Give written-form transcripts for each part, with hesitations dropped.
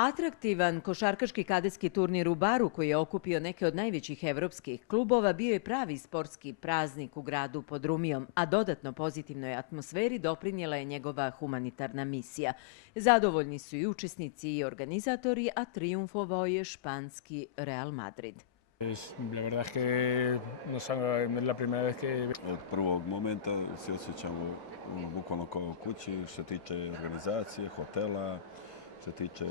Atraktivan košarkaški kadetski turnir u Baru, koji je okupio neke od najvećih evropskih klubova, bio je pravi sportski praznik u gradu pod Rumijom, a dodatno pozitivnoj atmosferi doprinijela je njegova humanitarna misija. Zadovoljni su i učesnici i organizatori, a trijumfovao je španski Real Madrid. La verdad es que no es la primera vez que... Od prvog momenta se osjećamo bukvalno kao kući što se tiče organizacije, hotela, što se tiče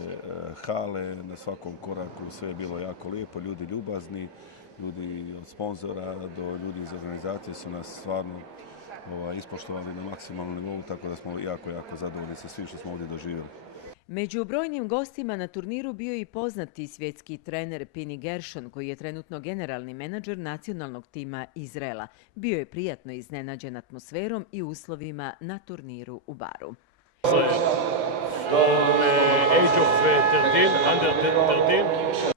hale, na svakom koraku sve je bilo jako lijepo, ljudi ljubazni, ljudi od sponzora do ljudi iz organizacije su nas stvarno ispoštovali na maksimalnom nivou, tako da smo jako zadovoljni sa svim što smo ovdje doživjeli. Među brojnim gostima na turniru bio je i poznati svjetski trener Pini Gershon, koji je trenutno generalni menadžer nacionalnog tima Izraela. Bio je prijatno iznenađen atmosferom i uslovima na turniru u Baru.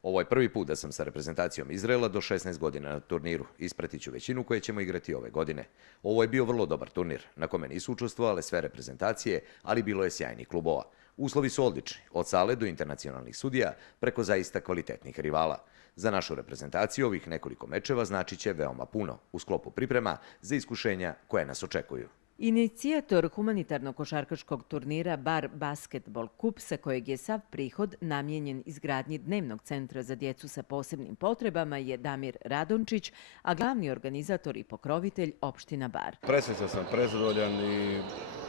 Ovo je prvi put da sam sa reprezentacijom Izraela do 16 godina na turniru. Ispratit ću većinu koje ćemo igrati ove godine. Ovo je bio vrlo dobar turnir, na kome nisu učestvovale sve reprezentacije, ali bilo je sjajnih klubova. Uslovi su odlični, od sale do internacionalnih sudija, preko zaista kvalitetnih rivala. Za našu reprezentaciju ovih nekoliko mečeva značit će veoma puno u sklopu priprema za iskušenja koje nas očekuju. Inicijator humanitarnog košarkaškog turnira Bar Basketball Cup, sa kojeg je sav prihod namijenjen izgradnji dnevnog centra za djecu sa posebnim potrebama, je Damir Radončić, a glavni organizator i pokrovitelj opština Bar. Presrećan sam, prezadovoljan i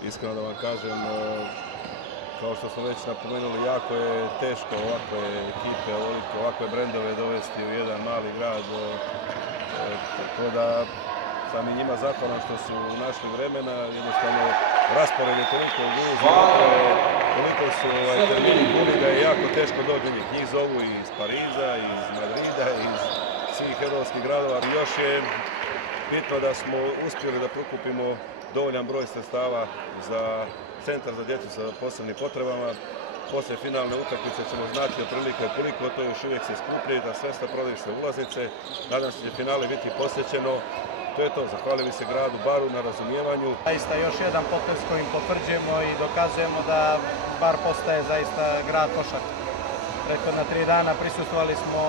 iskreno da vam kažem, kao što smo već napomenuli, jako je teško ovakve ekipe, ovakve brendove dovesti u jedan mali grad. Tako da sam i njima zahvalan što su našli vremena, jednostavno raspored je toliko gužan, toliko su termini puni da je jako teško doći do njih. Njih zovu iz Pariza, iz Madrida, iz svih europskih gradova. Još je bitno da smo uspjeli da prikupimo dovoljan broj sredstava za centar za djecu sa posebnim potrebama. Poslije finalne utakmice ćemo znati otprilike koliko to još uvijek se skuplje, da sredstva prodaju se ulaznice. Nadam se da će finale biti posvećeno. To je to, zahvalili se gradu Baru na razumijevanju. Zaista još jedan potez kojim potvrđujemo i dokazujemo da Bar postaje zaista grad košarke. Prethodna 3 dana prisustvovali smo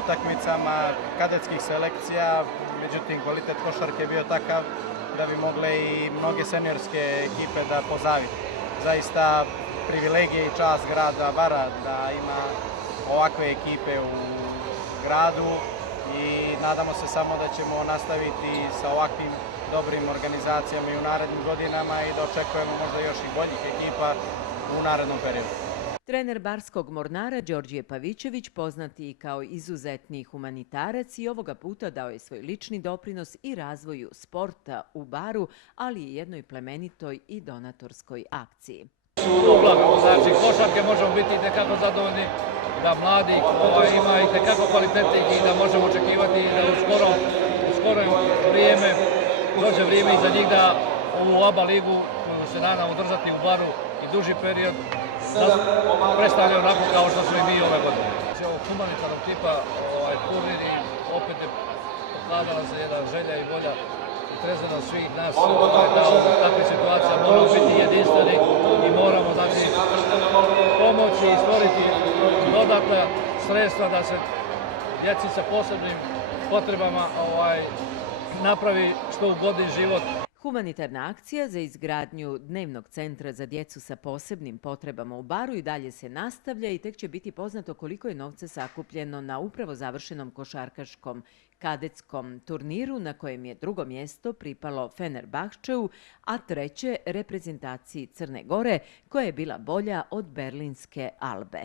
utakmicama kadetskih selekcija, međutim kvalitet košarke je bio takav da bi mogle i mnoge seniorske ekipe da pozavite. Zaista privilegije i čast grada Bara da ima ovakve ekipe u gradu i nadamo se samo da ćemo nastaviti sa ovakvim dobrim organizacijama i u narednim godinama i da očekujemo možda još i boljih ekipa u narednom periodu. Trener barskog Mornara Đorđije Pavićević, poznati i kao izuzetni humanitarac, i ovoga puta dao je svoj lični doprinos i razvoju sporta u Baru, ali i jednoj plemenitoj i donatorskoj akciji. Znači, košarke možemo biti itekako zadovoljni, da mladi ima itekako kvalitetnih i da možemo očekivati da u skoro vrijeme dođe vrijeme i za njih da ovu ABA ligu se nadam održati u Baru i duži period predstavljaju onako kao što smo i mi ove godine. Ovo humanitarnog tipa turnir i opet je pokazala se jedna želja i volja i trezvenost svih nas da u takvih situacija moramo biti jedinstveni i moramo dati pomoći i stvoriti dodatna sredstva da se djeci sa posebnim potrebama napravi što ugodniji život. Humanitarna akcija za izgradnju dnevnog centra za djecu sa posebnim potrebama u Baru i dalje se nastavlja i tek će biti poznato koliko je novca sakupljeno na upravo završenom košarkaškom kadetskom turniru, na kojem je drugo mjesto pripalo Fenerbahčeu, a treće reprezentaciji Crne Gore, koja je bila bolja od berlinske Albe.